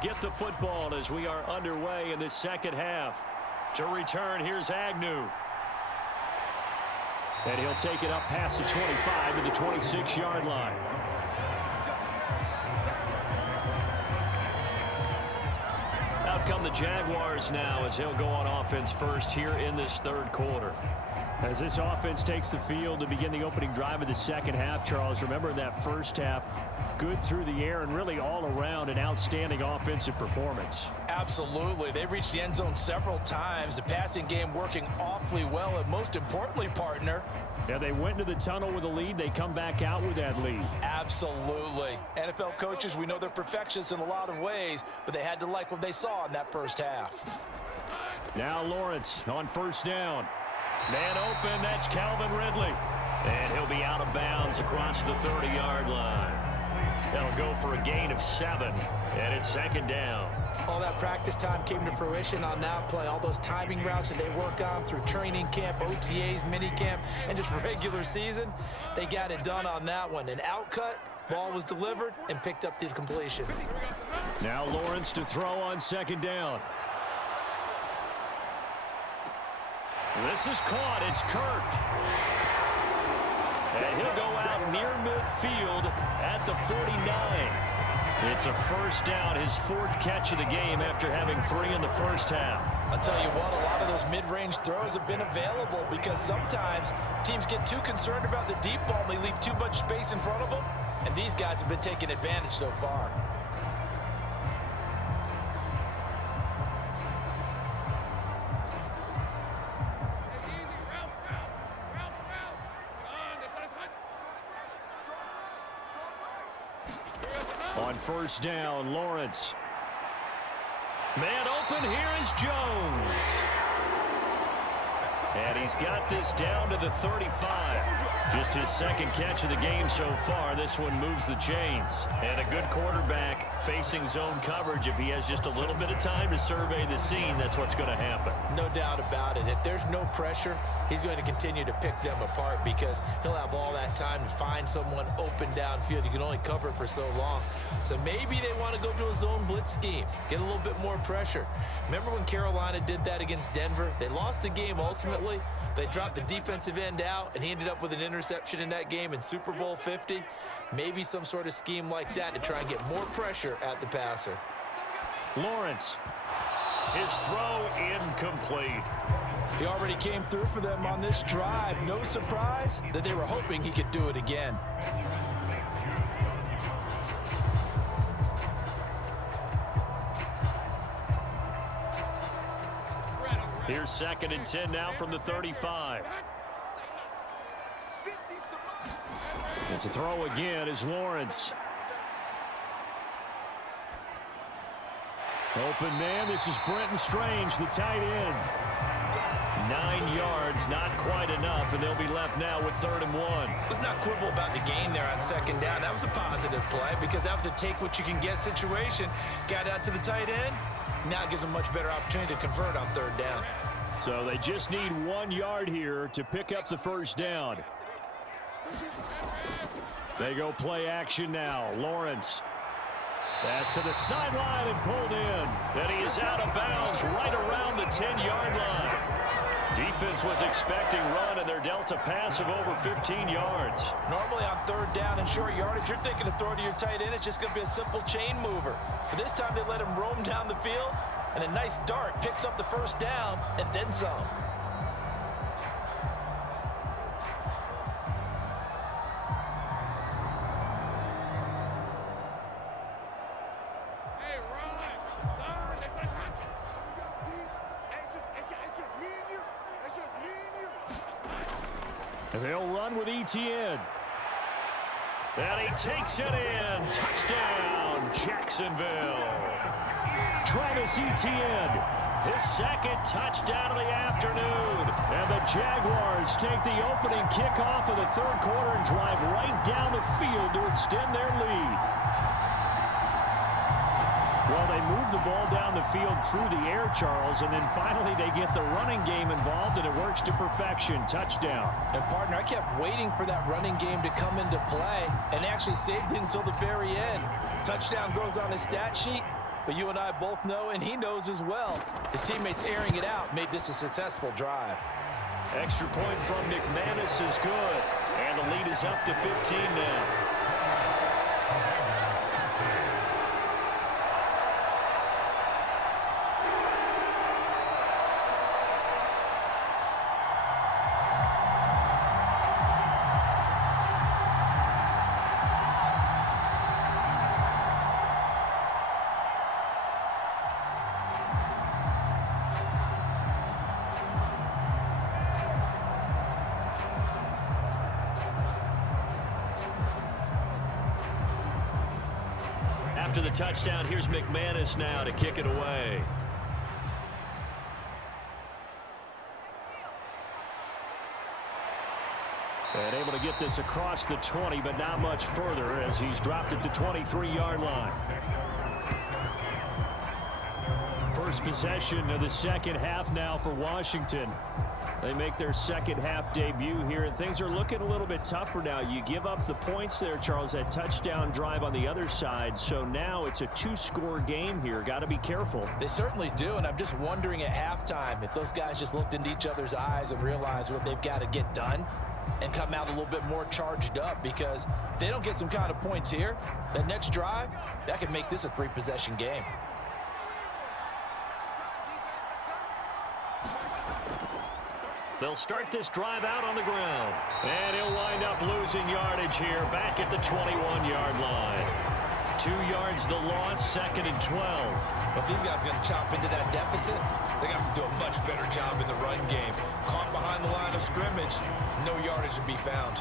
get the football as we are underway in the second half. To return, here's Agnew. And he'll take it up past the 25 to the 26-yard line. Out come the Jaguars now as they'll go on offense first here in this third quarter. As this offense takes the field to begin the opening drive of the second half, Charles, remember that first half, good through the air and really all around an outstanding offensive performance. Absolutely. They reached the end zone several times. The passing game working awfully well, and most importantly, partner. Yeah, they went into the tunnel with a lead. They come back out with that lead. Absolutely. NFL coaches, we know they're perfectionists in a lot of ways, but they had to like what they saw in that first half. Now Lawrence on first down. Man open, that's Calvin Ridley. And he'll be out of bounds across the 30-yard line. That'll go for a gain of 7, and it's second down. All that practice time came to fruition on that play. All those timing routes that they work on through training camp, OTAs, minicamp, and just regular season, they got it done on that one. An outcut, ball was delivered, and picked up the completion. Now Lawrence to throw on second down. This is caught. It's Kirk. And he'll go out near midfield at the 49. It's a first down, his 4th catch of the game after having 3 in the first half. I'll tell you what, a lot of those mid-range throws have been available because sometimes teams get too concerned about the deep ball and they leave too much space in front of them, and these guys have been taking advantage so far. On first down, Lawrence. Man open, here is Jones. And he's got this down to the 35. Just his 2nd catch of the game so far. This one moves the chains. And a good quarterback facing zone coverage. If he has just a little bit of time to survey the scene, that's what's going to happen. No doubt about it. If there's no pressure, he's going to continue to pick them apart because he'll have all that time to find someone open downfield. You can only cover for so long. So maybe they want to go to a zone blitz scheme, get a little bit more pressure. Remember when Carolina did that against Denver? They lost the game ultimately. They dropped the defensive end out, and he ended up with an interception in that game in Super Bowl 50. Maybe some sort of scheme like that to try and get more pressure at the passer. Lawrence. His throw incomplete. He already came through for them on this drive. No surprise that they were hoping he could do it again. Here's 2nd and 10 now from the 35. And to throw again is Lawrence. Open man, this is Brenton Strange, the tight end. 9 yards, not quite enough, and they'll be left now with 3rd and 1. Let's not quibble about the gain there on second down. That was a positive play because that was a take-what-you-can-get situation. Got out to the tight end. Now it gives them a much better opportunity to convert on 3rd down. So they just need 1 yard here to pick up the first down. They go play action now. Lawrence. Pass to the sideline and pulled in. Then he is out of bounds right around the 10-yard line. Defense was expecting run, and they're dealt a pass of over 15 yards. Normally on 3rd down and short yardage, you're thinking to throw to your tight end. It's just going to be a simple chain mover. But this time they let him roam down the field, and a nice dart picks up the first down and then some. They'll run with Etienne. And he takes it in. Touchdown, Jacksonville. Travis Etienne, his 2nd touchdown of the afternoon. And the Jaguars take the opening kickoff of the 3rd quarter and drive right down the field to extend their lead. Well, they move the ball down the field through the air, Charles, and then finally they get the running game involved, and it works to perfection. Touchdown. And, partner, I kept waiting for that running game to come into play and actually saved it until the very end. Touchdown goes on his stat sheet. But you and I both know, and he knows as well, his teammates airing it out made this a successful drive. Extra point from McManus is good. And the lead is up to 15 now. After the touchdown, here's McManus now to kick it away. And able to get this across the 20, but not much further as he's dropped it to 23-yard line. First possession of the second half now for Washington. They make their second half debut here, and things are looking a little bit tougher now. You give up the points there, Charles, that touchdown drive on the other side. So now it's a two-score game here. Got to be careful. They certainly do, and I'm just wondering at halftime if those guys just looked into each other's eyes and realized what they've got to get done and come out a little bit more charged up, because if they don't get some kind of points here, that next drive, that could make this a three-possession game. They'll start this drive out on the ground. And he'll wind up losing yardage here back at the 21-yard line. 2 yards the loss, second and 12. But these guys are going to chop into that deficit. They got to do a much better job in the run game. Caught behind the line of scrimmage, no yardage to be found.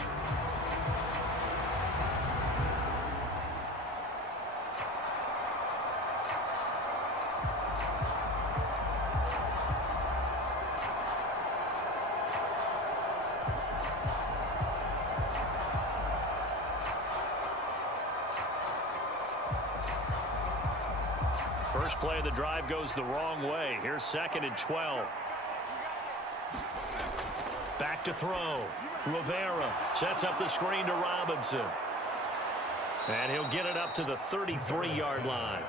First play of the drive goes the wrong way. Here's second and 12. Back to throw. Rivera sets up the screen to Robinson. And he'll get it up to the 33-yard line.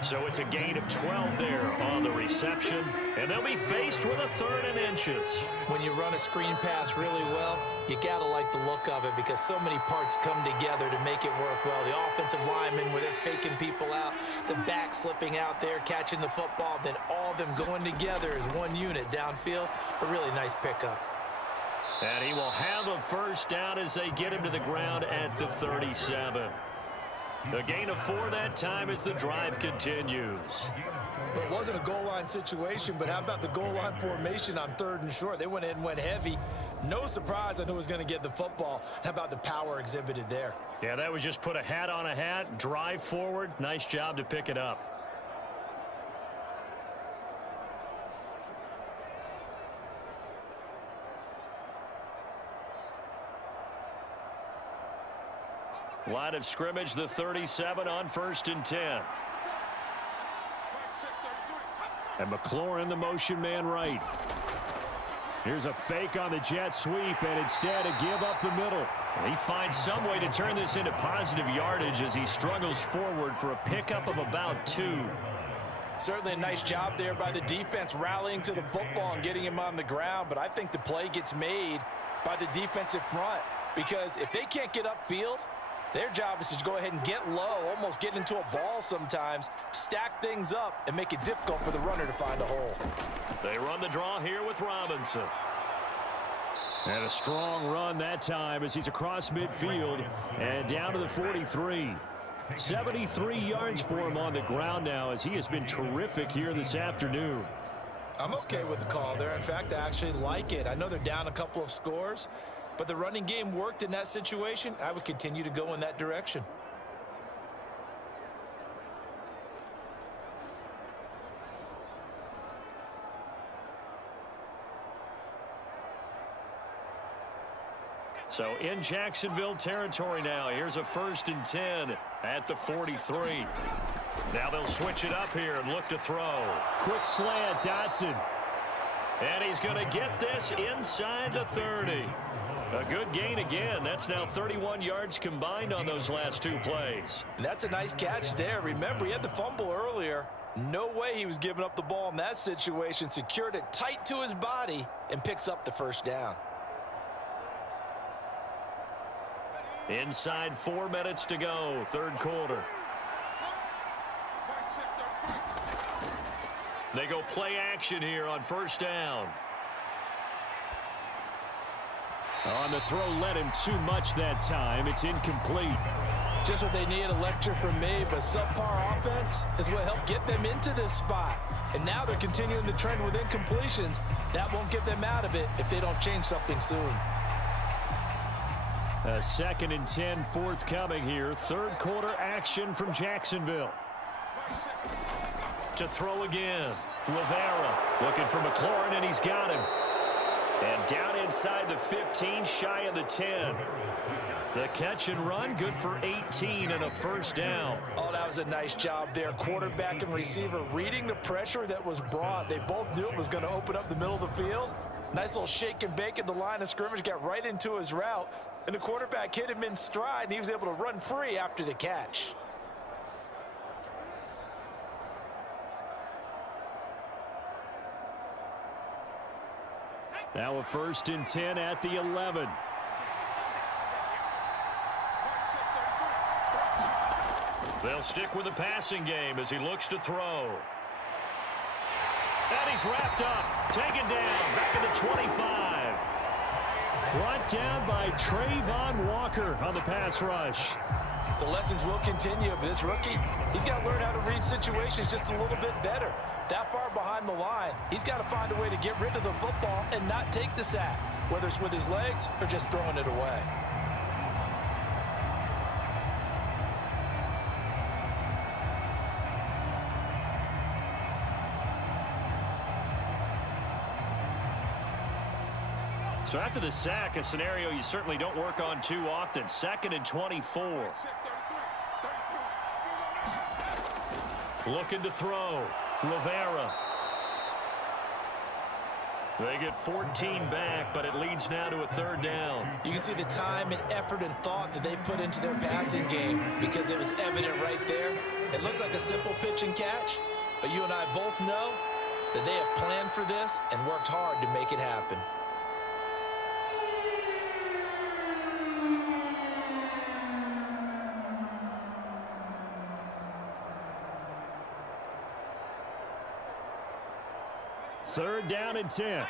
So it's a gain of 12 there on the reception. And they'll be faced with a third and inches. When you run a screen pass really well, you got to like the look of it, because so many parts come together to make it work well. The offensive linemen, where they're faking people out, the back slipping out there, catching the football, then all of them going together as one unit downfield. A really nice pickup. And he will have a first down as they get him to the ground at the 37. The gain of 4 that time as the drive continues. It wasn't a goal line situation, but how about the goal line formation on 3rd and short? They went in and went heavy. No surprise on who was going to get the football. How about the power exhibited there? Yeah, that was just put a hat on a hat, drive forward. Nice job to pick it up. Line of scrimmage, the 37 on 1st and 10. And McLaurin, the motion man right. Here's a fake on the jet sweep, and instead a give up the middle. And he finds some way to turn this into positive yardage as he struggles forward for a pickup of about 2. Certainly a nice job there by the defense, rallying to the football and getting him on the ground. But I think the play gets made by the defensive front, because if they can't get upfield, their job is to go ahead and get low, almost get into a ball sometimes, stack things up, and make it difficult for the runner to find a hole. They run the draw here with Robinson. And a strong run that time as he's across midfield and down to the 43. 73 yards for him on the ground now, as he has been terrific here this afternoon. I'm okay with the call there. In fact, I actually like it. I know they're down a couple of scores, but the running game worked in that situation. I would continue to go in that direction. So in Jacksonville territory now. Here's a 1st and 10 at the 43. Now they'll switch it up here and look to throw. Quick slant, Dotson. And he's going to get this inside the 30. A good gain again. That's now 31 yards combined on those last two plays. And that's a nice catch there. Remember, he had the fumble earlier. No way he was giving up the ball in that situation. Secured it tight to his body and picks up the first down. Inside 4 minutes to go, third quarter. They go play action here on first down. On the throw, led him too much that time. It's incomplete. Just what they need, a lecture from me, but subpar offense is what helped get them into this spot. And now they're continuing the trend with incompletions. That won't get them out of it if they don't change something soon. A 2nd and 10 forthcoming here. Third quarter action from Jacksonville. To throw again. Rivera looking for McLaurin, and he's got him. And down inside the 15, shy of the 10. The catch and run, good for 18 and a first down. Oh, that was a nice job there. Quarterback and receiver reading the pressure that was brought. They both knew it was going to open up the middle of the field. Nice little shake and bake at the line of scrimmage, got right into his route. And the quarterback hit him in stride, and he was able to run free after the catch. Now a 1st and 10 at the 11. They'll stick with the passing game as he looks to throw. And he's wrapped up, taken down, back at the 25. Brought down by Trayvon Walker on the pass rush. The lessons will continue, but this rookie, he's got to learn how to read situations just a little bit better. That far behind the line, he's got to find a way to get rid of the football and not take the sack, whether it's with his legs or just throwing it away. So after the sack, a scenario you certainly don't work on too often. 2nd and 24. Looking to throw. Rivera. They get 14 back, but it leads now to a 3rd down. You can see the time and effort and thought that they put into their passing game because it was evident right there. It looks like a simple pitch and catch, but you and I both know that they have planned for this and worked hard to make it happen. Third down and 10.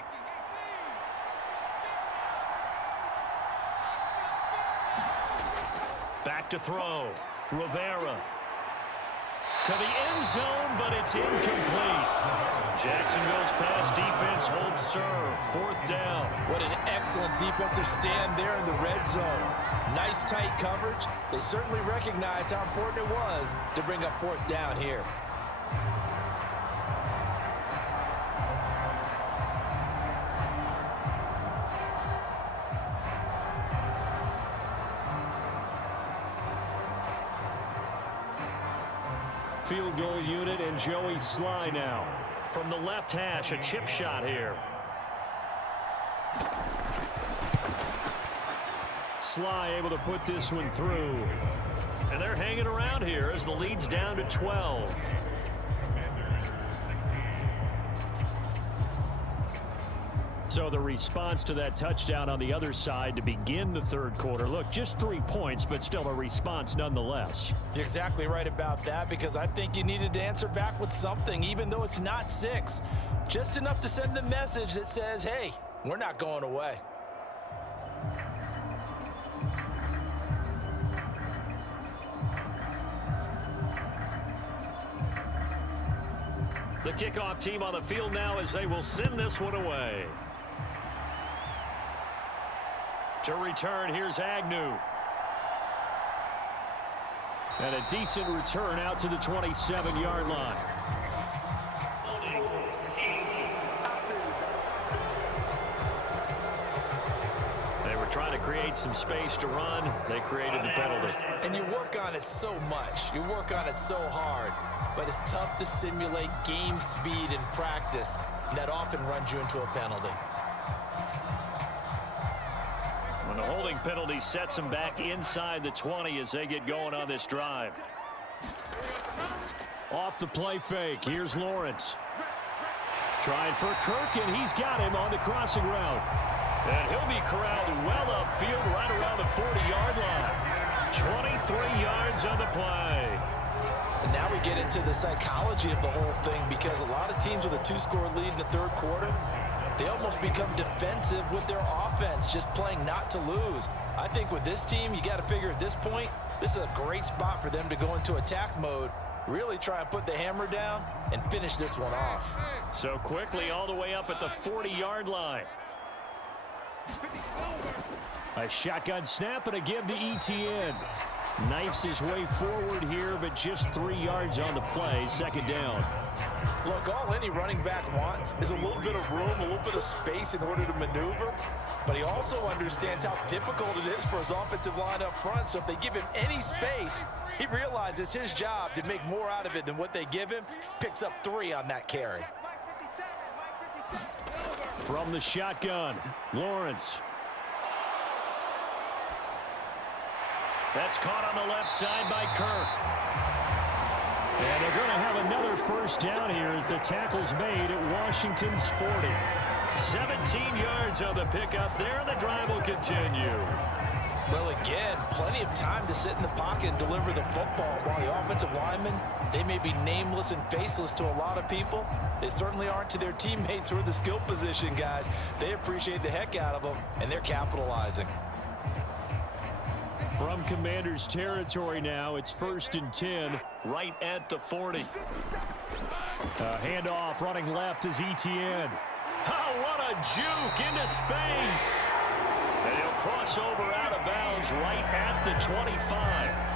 Back to throw. Rivera. To the end zone, but it's incomplete. Jacksonville's pass defense holds serve. 4th down. What an excellent defensive stand there in the red zone. Nice tight coverage. They certainly recognized how important it was to bring up 4th down here. Field goal unit and Joey Sly now. From the left hash, a chip shot here. Sly able to put this one through. And they're hanging around here as the lead's down to 12. So the response to that touchdown on the other side to begin the third quarter. Look, just 3 points, but still a response nonetheless. You're exactly right about that, because I think you needed to answer back with something, even though it's not 6. Just enough to send the message that says, hey, we're not going away. The kickoff team on the field now as they will send this one away. To return, here's Agnew. And a decent return out to the 27-yard line. They were trying to create some space to run. They created the penalty. And you work on it so much. You work on it so hard. But it's tough to simulate game speed in practice. And that often runs you into a penalty. On holding penalty sets them back inside the 20 as they get going on this drive. Off the play fake, here's Lawrence. Trying for Kirk, and he's got him on the crossing route. And he'll be corralled well upfield right around the 40-yard line. 23 yards on the play. And now we get into the psychology of the whole thing, because a lot of teams with a 2-score lead in the third quarter, they almost become defensive with their offense, just playing not to lose. I think with this team, you got to figure at this point, this is a great spot for them to go into attack mode, really try and put the hammer down and finish this one off. So quickly all the way up at the 40-yard line. A shotgun snap and a give to Etienne. Knifes his way forward here, but just 3 yards on the play. Second down. Look, all any running back wants is a little bit of room, a little bit of space in order to maneuver. But he also understands how difficult it is for his offensive line up front. So if they give him any space, he realizes his job to make more out of it than what they give him. Picks up 3 on that carry. From the shotgun, Lawrence. That's caught on the left side by Kirk. And they're going to have another first down here as the tackle's made at Washington's 40. 17 yards on the pickup there, and the drive will continue. Well, again, plenty of time to sit in the pocket and deliver the football, while the offensive linemen, they may be nameless and faceless to a lot of people. They certainly aren't to their teammates who are the skill position guys. They appreciate the heck out of them, and they're capitalizing. From Commanders territory now, it's 1st and 10, right at the 40. Handoff running left is Etienne. Oh, what a juke into space. And he'll cross over out of bounds right at the 25.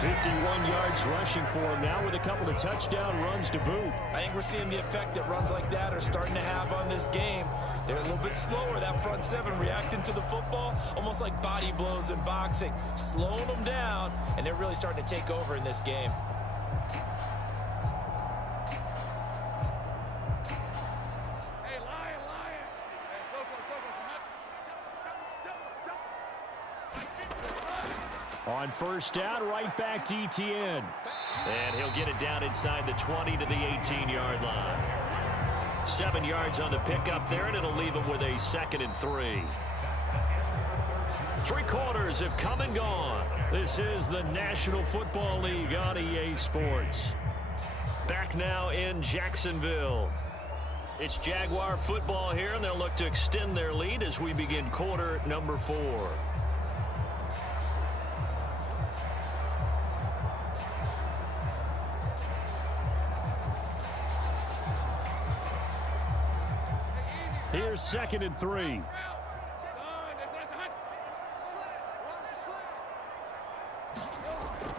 51 yards rushing for him now with a couple of touchdown runs to boot. I think we're seeing the effect that runs like that are starting to have on this game. They're a little bit slower, that front seven, reacting to the football, almost like body blows in boxing, slowing them down, and they're really starting to take over in this game. On first down, right back to Etienne. And he'll get it down inside the 20 to the 18-yard line. 7 yards on the pickup there, and it'll leave him with a 2nd and 3. 3 quarters have come and gone. This is the National Football League on EA Sports. Back now in Jacksonville. It's Jaguar football here, and they'll look to extend their lead as we begin quarter number 4. Here's 2nd and 3.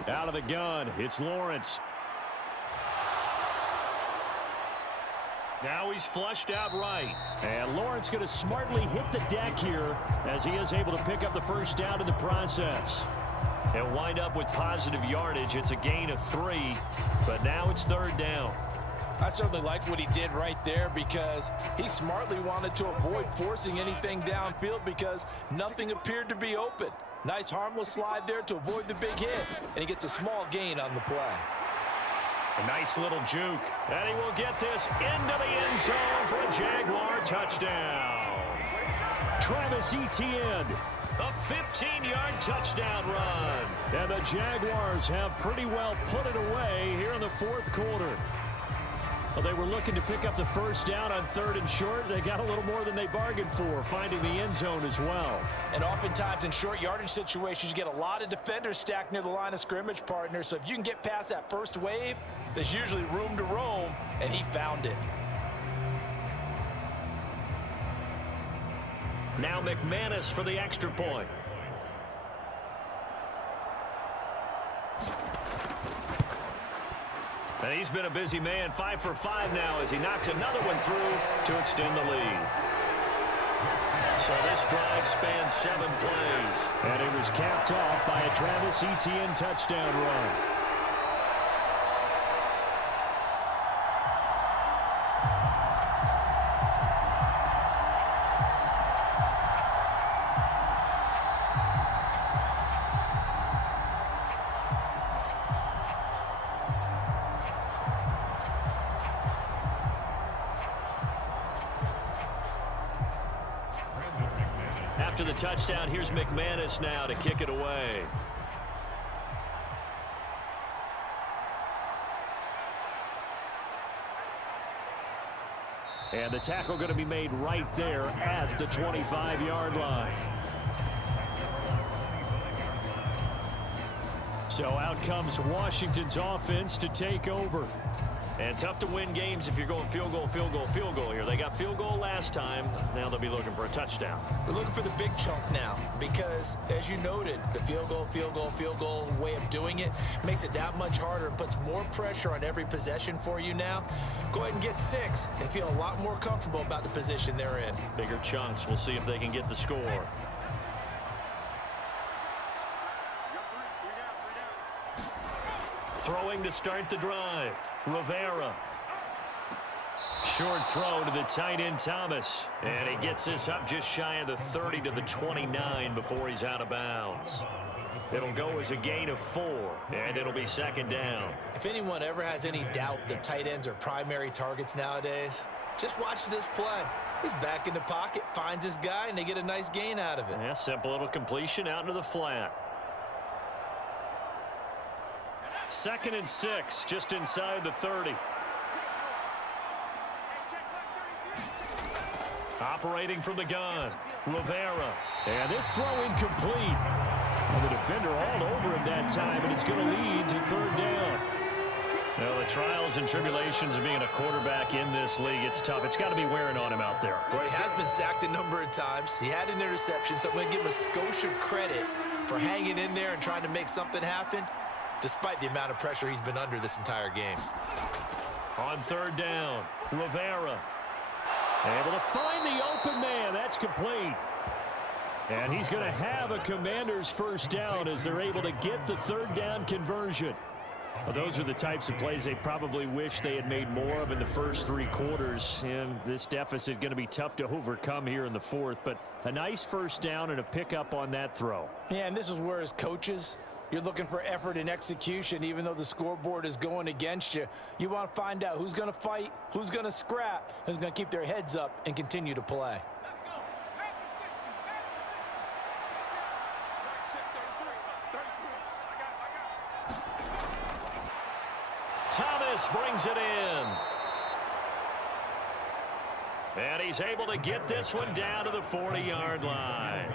Out of the gun, it's Lawrence. Now he's flushed out right. And Lawrence going to smartly hit the deck here as he is able to pick up the first down in the process. He'll wind up with positive yardage. It's a gain of 3, but now it's 3rd down. I certainly like what he did right there, because he smartly wanted to avoid forcing anything downfield because nothing appeared to be open. Nice harmless slide there to avoid the big hit, and he gets a small gain on the play. A nice little juke, and he will get this into the end zone for a Jaguar touchdown. Travis Etienne, a 15-yard touchdown run. And the Jaguars have pretty well put it away here in the 4th quarter. Well, they were looking to pick up the first down on 3rd and short. They got a little more than they bargained for, finding the end zone as well. And oftentimes in short yardage situations, you get a lot of defenders stacked near the line of scrimmage, partner. So if you can get past that first wave, there's usually room to roam, and he found it. Now McManus for the extra point. And he's been a busy man, 5 for 5 now as he knocks another one through to extend the lead. So this drive spans 7 plays. And it was capped off by a Travis Etienne touchdown run. After the touchdown, here's McManus now to kick it away. And the tackle going to be made right there at the 25-yard line. So out comes Washington's offense to take over. And tough to win games if you're going field goal, field goal, field goal here. They got field goal last time. Now they'll be looking for a touchdown. They're looking for the big chunk now because, as you noted, the field goal, field goal, field goal way of doing it makes it that much harder and puts more pressure on every possession for you now. Go ahead and get 6 and feel a lot more comfortable about the position they're in. Bigger chunks. We'll see if they can get the score. Throwing to start the drive. Rivera. Short throw to the tight end Thomas. And he gets this up just shy of the 30 to the 29 before he's out of bounds. It'll go as a gain of 4, and it'll be second down. If anyone ever has any doubt the tight ends are primary targets nowadays, just watch this play. He's back in the pocket, finds his guy, and they get a nice gain out of it. Yeah, simple little completion out into the flat. 2nd and 6, just inside the 30. Operating from the gun, Rivera. And this throw incomplete. And the defender all over him that time, and it's going to lead to 3rd down. Well, the trials and tribulations of being a quarterback in this league, it's tough. It's got to be wearing on him out there. Well, he has been sacked a number of times. He had an interception, so I'm going to give him a skosh of credit for hanging in there and trying to make something happen, despite the amount of pressure he's been under this entire game. On 3rd down, Rivera. Able to find the open man. That's complete. And he's going to have a Commander's first down as they're able to get the 3rd down conversion. Well, those are the types of plays they probably wish they had made more of in the first 3 quarters. And this deficit going to be tough to overcome here in the 4th. But a nice first down and a pickup on that throw. Yeah, and this is where as coaches, you're looking for effort and execution. Even though the scoreboard is going against you, you want to find out who's going to fight, who's going to scrap, who's going to keep their heads up and continue to play. Thomas brings it in. And he's able to get this one down to the 40-yard line.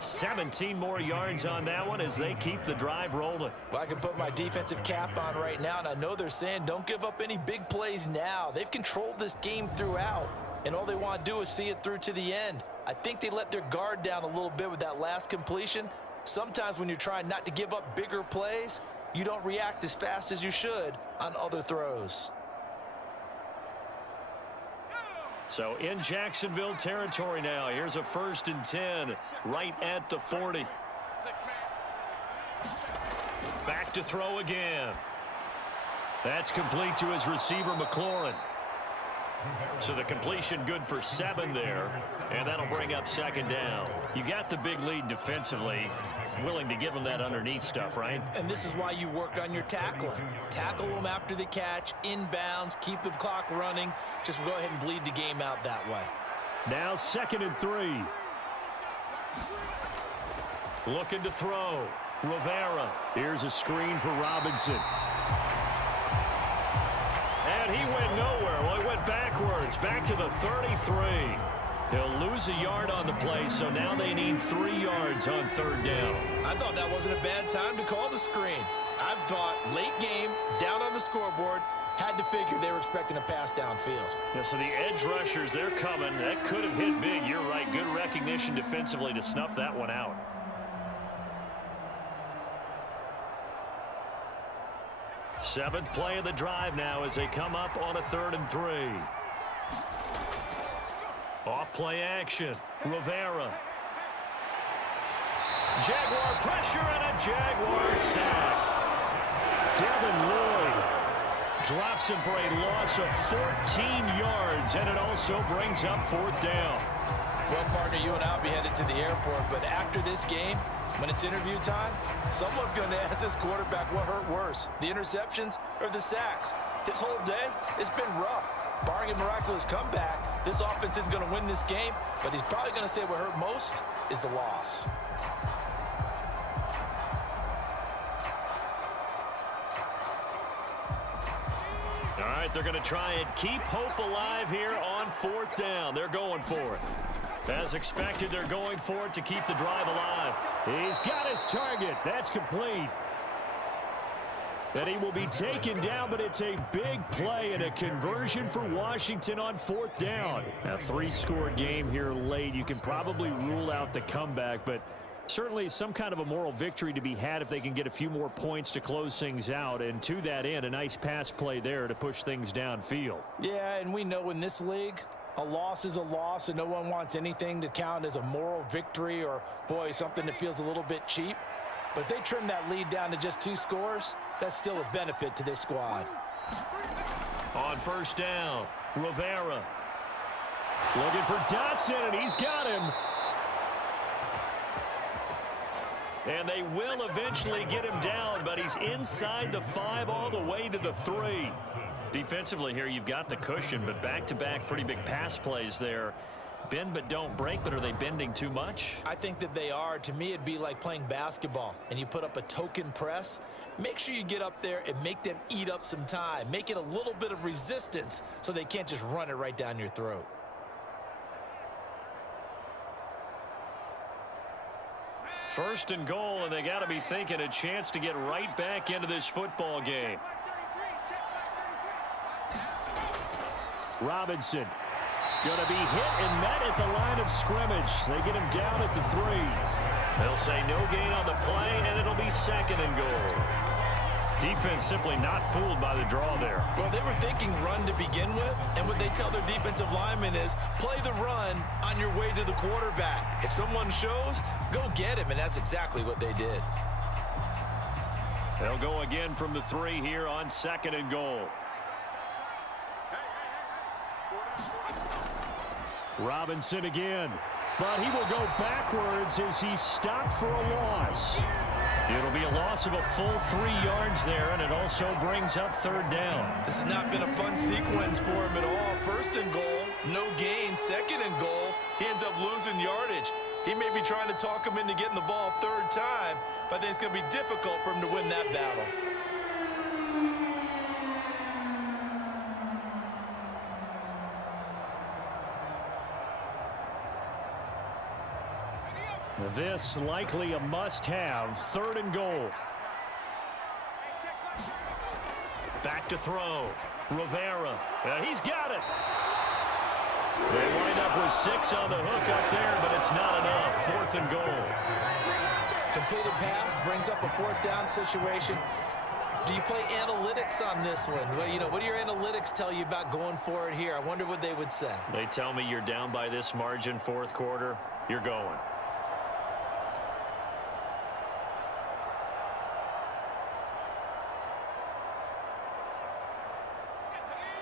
17 more yards on that one as they keep the drive rolling. Well, I can put my defensive cap on right now, and I know they're saying don't give up any big plays now. They've controlled this game throughout, and all they want to do is see it through to the end. I think they let their guard down a little bit with that last completion. Sometimes when you're trying not to give up bigger plays, you don't react as fast as you should on other throws. So in Jacksonville territory now. Here's a 1st and 10 right at the 40. Back to throw again. That's complete to his receiver, McLaurin. So the completion good for 7 there, and that'll bring up 2nd down. You got the big lead defensively, willing to give them that underneath stuff, right? And this is why you work on your tackling. Tackle them after the catch, inbounds, keep the clock running. Just go ahead and bleed the game out that way. Now 2nd and 3. Looking to throw. Rivera. Here's a screen for Robinson. And he went nowhere. Well, he went backwards, back to the 33. He'll lose a yard on the play, so now they need 3 yards on 3rd down. I thought that wasn't a bad time to call the screen. I thought late game, down on the scoreboard, had to figure they were expecting a pass downfield. Yeah, so the edge rushers, they're coming. That could have hit big. You're right. Good recognition defensively to snuff that one out. Seventh play of the drive now as they come up on a 3rd and 3. Off play action. Rivera. Jaguar pressure and a Jaguar sack. Devin Lloyd drops him for a loss of 14 yards, and it also brings up 4th down. Well, partner, you and I will be headed to the airport, but after this game, when it's interview time, someone's going to ask this quarterback what hurt worse, the interceptions or the sacks. His whole day, it's been rough. Barring a miraculous comeback, this offense is going to win this game, but he's probably going to say what hurt most is the loss. All right, they're going to try and keep hope alive here on 4th down. They're going for it. As expected, they're going for it to keep the drive alive. He's got his target. That's complete. And he will be taken down, but it's a big play and a conversion for Washington on 4th down. A 3-score game here late. You can probably rule out the comeback, but certainly some kind of a moral victory to be had if they can get a few more points to close things out. And to that end, a nice pass play there to push things downfield. Yeah, and we know in this league, a loss is a loss, and no one wants anything to count as a moral victory or, boy, something that feels a little bit cheap. But if they trim that lead down to just 2 scores, that's still a benefit to this squad. On 1st down, Rivera looking for Dotson, and he's got him. And they will eventually get him down, but he's inside the 5 all the way to the 3. Defensively here, you've got the cushion, but back-to-back pretty big pass plays there. Bend but don't break, but are they bending too much? I think that they are. To me, it'd be like playing basketball, and you put up a token press. Make sure you get up there and make them eat up some time. Make it a little bit of resistance so they can't just run it right down your throat. First and goal, and they got to be thinking a chance to get right back into this football game. Robinson going to be hit and met at the line of scrimmage. They get him down at the 3. They'll say no gain on the play, and it'll be 2nd and goal. Defense simply not fooled by the draw there. Well, they were thinking run to begin with, and what they tell their defensive linemen is play the run on your way to the quarterback. If someone shows, go get him, and that's exactly what they did. They'll go again from the 3 here on 2nd and goal. Robinson again, but he will go backwards as he's stopped for a loss. It'll be a loss of a full 3 yards there, and it also brings up 3rd down. This has not been a fun sequence for him at all. 1st and goal, no gain. 2nd and goal, he ends up losing yardage. He may be trying to talk him into getting the ball 3rd time, but I think it's going to be difficult for him to win that battle. This likely a must-have. 3rd and goal. Back to throw. Rivera. He's got it. They wind up with 6 on the hook up there, but it's not enough. 4th and goal. Completed pass brings up a 4th down situation. Do you play analytics on this one? Well, what do your analytics tell you about going for it here? I wonder what they would say. They tell me you're down by this margin 4th quarter. You're going.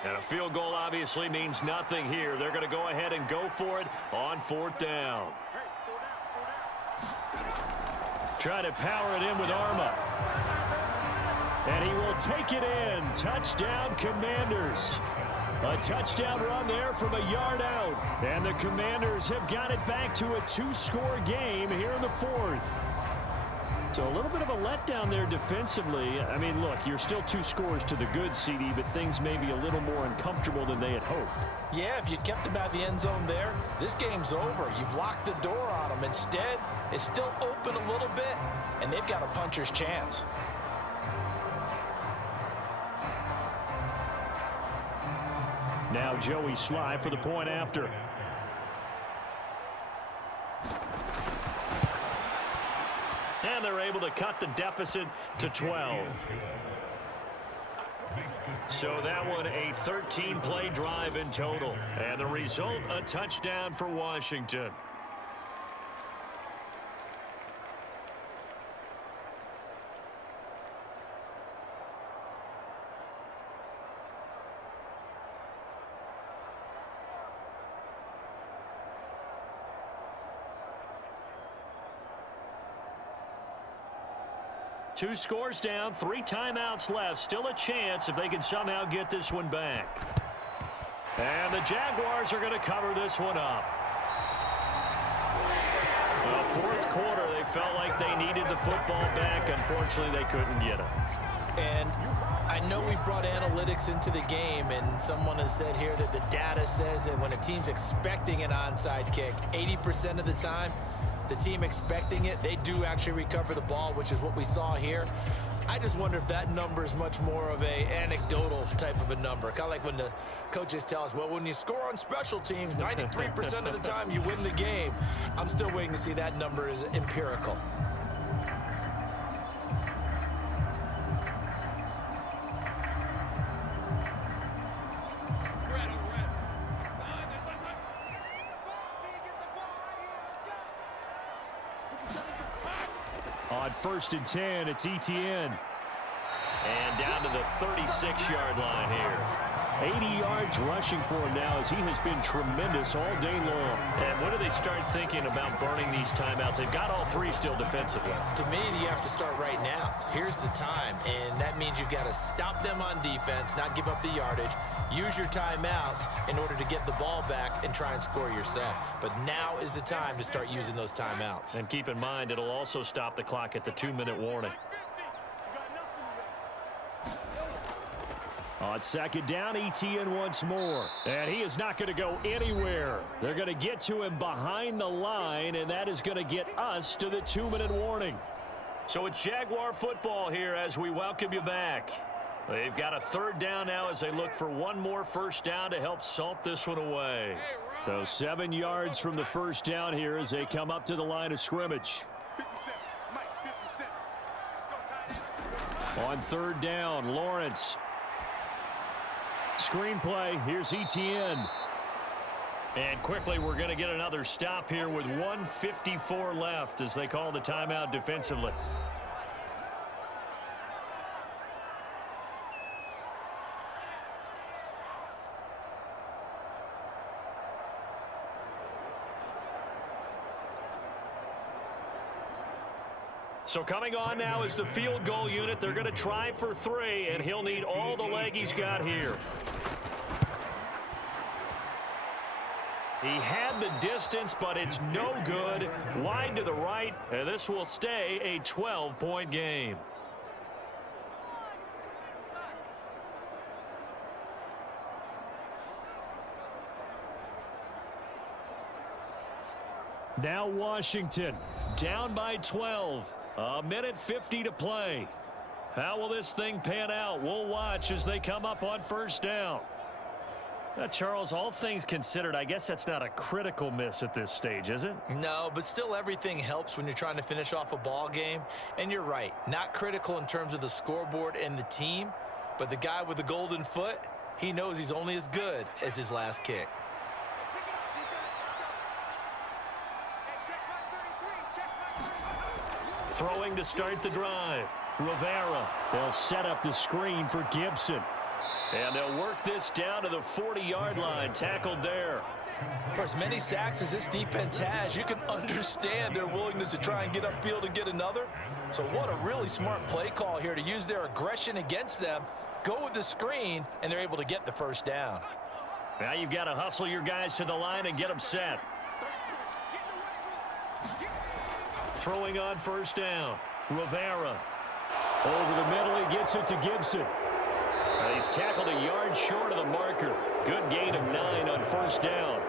And a field goal obviously means nothing here. They're going to go ahead and go for it on 4th down. Try to power it in with Arma. And he will take it in. Touchdown, Commanders. A touchdown run there from a yard out. And the Commanders have got it back to a 2-score game here in the 4th. So a little bit of a letdown there defensively. I mean, look, you're still 2 scores to the good, CD, but things may be a little more uncomfortable than they had hoped. Yeah, if you'd kept them out of the end zone there, this game's over. You've locked the door on them. Instead, it's still open a little bit, and they've got a puncher's chance. Now Joey Sly for the point after. And they're able to cut the deficit to 12. So that one a 13-play drive in total. And the result, a touchdown for Washington. Two scores down, 3 timeouts left. Still a chance if they can somehow get this one back. And the Jaguars are going to cover this one up. The fourth quarter, they felt like they needed the football back. Unfortunately, they couldn't get it. And I know we brought analytics into the game, and someone has said here that the data says that when a team's expecting an onside kick, 80% of the time, the team expecting it, they do actually recover the ball, which is what we saw here. I just wonder if that number is much more of a anecdotal type of a number. Kind of like when the coaches tell us, well, when you score on special teams, 93% of the time you win the game. I'm still waiting to see that number is empirical. On 1st and 10, it's Etienne. And down to the 36-yard line here. 80 yards rushing for him now as he has been tremendous all day long. And when do they start thinking about burning these timeouts? They've got all three still defensively. To me, you have to start right now. Here's the time, and that means you've got to stop them on defense, not give up the yardage, use your timeouts in order to get the ball back and try and score yourself. But now is the time to start using those timeouts. And keep in mind, it'll also stop the clock at the 2-minute warning. On 2nd down, Etienne once more. And he is not going to go anywhere. They're going to get to him behind the line, and that is going to get us to the 2-minute warning. So it's Jaguar football here as we welcome you back. They've got a 3rd down now as they look for one more first down to help salt this one away. So 7 yards from the first down here as they come up to the line of scrimmage. On 3rd down, Lawrence. Screenplay, here's Etienne. And quickly, we're going to get another stop here with 1:54 left as they call the timeout defensively. So coming on now is the field goal unit. They're going to try for 3, and he'll need all the leg he's got here. He had the distance, but it's no good. Wide to the right, and this will stay a 12-point game. Now Washington, down by 12. 1:50 to play. How will this thing pan out? We'll watch as they come up on first down. Charles, all things considered, I guess that's not a critical miss at this stage, is it? No, but still everything helps when you're trying to finish off a ball game. And you're right, not critical in terms of the scoreboard and the team, but the guy with the golden foot, he knows he's only as good as his last kick. Throwing to start the drive. Rivera. They'll set up the screen for Gibson. And they'll work this down to the 40-yard line. Tackled there. For as many sacks as this defense has, you can understand their willingness to try and get upfield and get another. So what a really smart play call here to use their aggression against them, go with the screen, and they're able to get the first down. Now you've got to hustle your guys to the line and get them set. Throwing on first down. Rivera. Over the middle, he gets it to Gibson. He's tackled a yard short of the marker. Good gain of 9 on first down.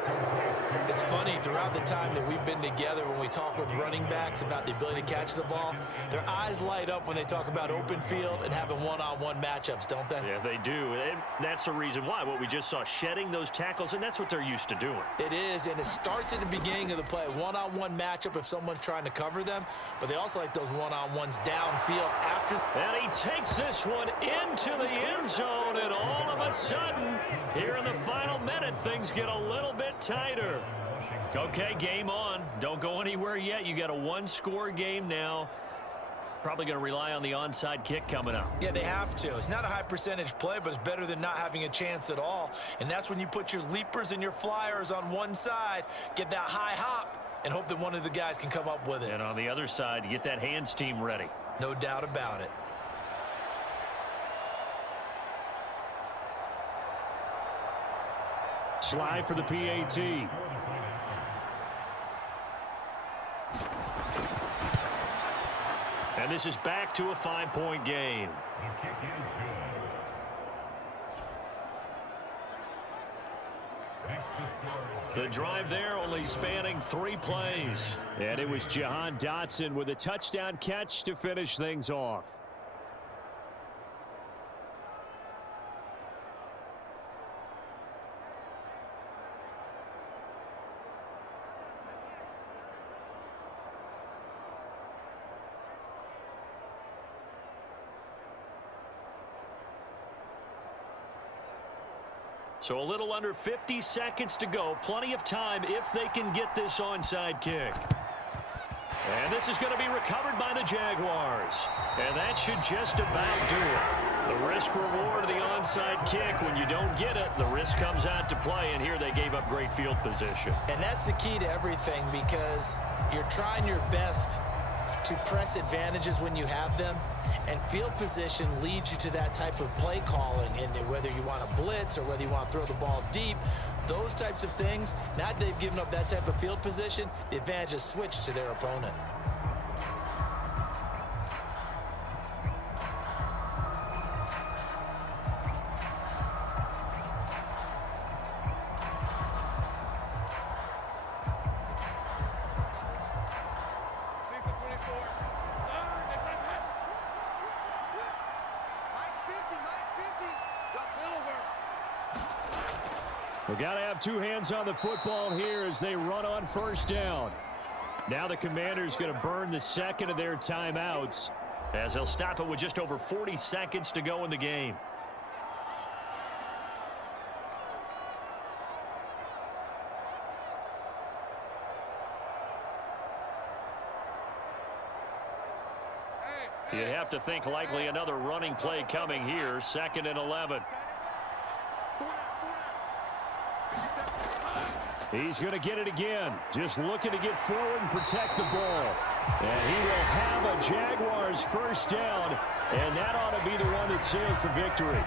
It's funny, throughout the time that we've been together, when we talk with running backs about the ability to catch the ball, their eyes light up when they talk about open field and having one-on-one matchups, don't they? Yeah, they do. And that's the reason why. What we just saw, shedding those tackles, and that's what they're used to doing. It is, and it starts at the beginning of the play. One-on-one matchup if someone's trying to cover them, but they also like those one-on-ones downfield after. And he takes this one into the end zone, and all of a sudden, here in the final minute, things get a little bit tighter. Okay, game on. Don't go anywhere yet. You got a one-score game now. Probably going to rely on the onside kick coming up. Yeah, they have to. It's not a high percentage play, but it's better than not having a chance at all. And that's when you put your leapers and your flyers on one side, get that high hop, and hope that one of the guys can come up with it. And on the other side, get that hands team ready. No doubt about it. Slide for the PAT. And this is back to a 5-point game. The drive there only spanning 3 plays. And it was Jahan Dotson with a touchdown catch to finish things off. So a little under 50 seconds to go. Plenty of time if they can get this onside kick. And this is going to be recovered by the Jaguars. And that should just about do it. The risk reward of the onside kick. When you don't get it, the risk comes out to play. And here they gave up great field position. And that's the key to everything, because you're trying your best to press advantages when you have them, and field position leads you to that type of play calling. And whether you want to blitz or whether you want to throw the ball deep, those types of things, now that they've given up that type of field position, the advantage is switched to their opponent. We've got to have 2 hands on the football here as they run on first down. Now the Commanders going to burn the second of their timeouts as they'll stop it with just over 40 seconds to go in the game. You'd have to think likely another running play coming here. 2nd and 11. He's going to get it again. Just looking to get forward and protect the ball. And he will have a Jaguars first down. And that ought to be the one that seals the victory.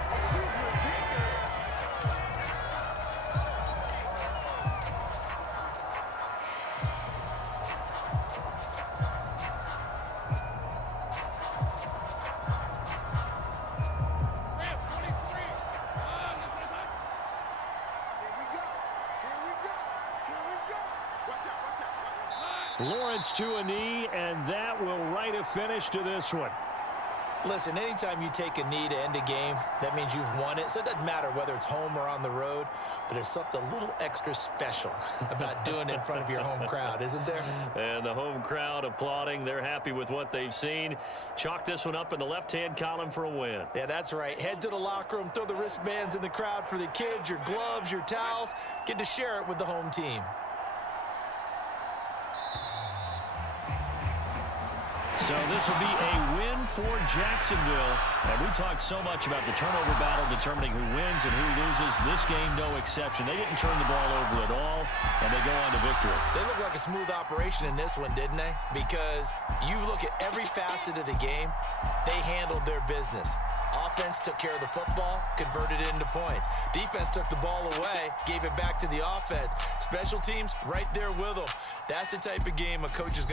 Lawrence to a knee, and that will write a finish to this one. Listen, anytime you take a knee to end a game, that means you've won it. So it doesn't matter whether it's home or on the road, but there's something a little extra special about doing it in front of your home crowd, isn't there? And the home crowd applauding. They're happy with what they've seen. Chalk this one up in the left-hand column for a win. Yeah, that's right. Head to the locker room, throw the wristbands in the crowd for the kids, your gloves, your towels. Get to share it with the home team. So this will be a win for Jacksonville. And we talked so much about the turnover battle determining who wins and who loses. This game, no exception. They didn't turn the ball over at all, and they go on to victory. They look like a smooth operation in this one, didn't they? Because you look at every facet of the game, they handled their business. Offense took care of the football, converted it into points. Defense took the ball away, gave it back to the offense. Special teams right there with them. That's the type of game a coach is going to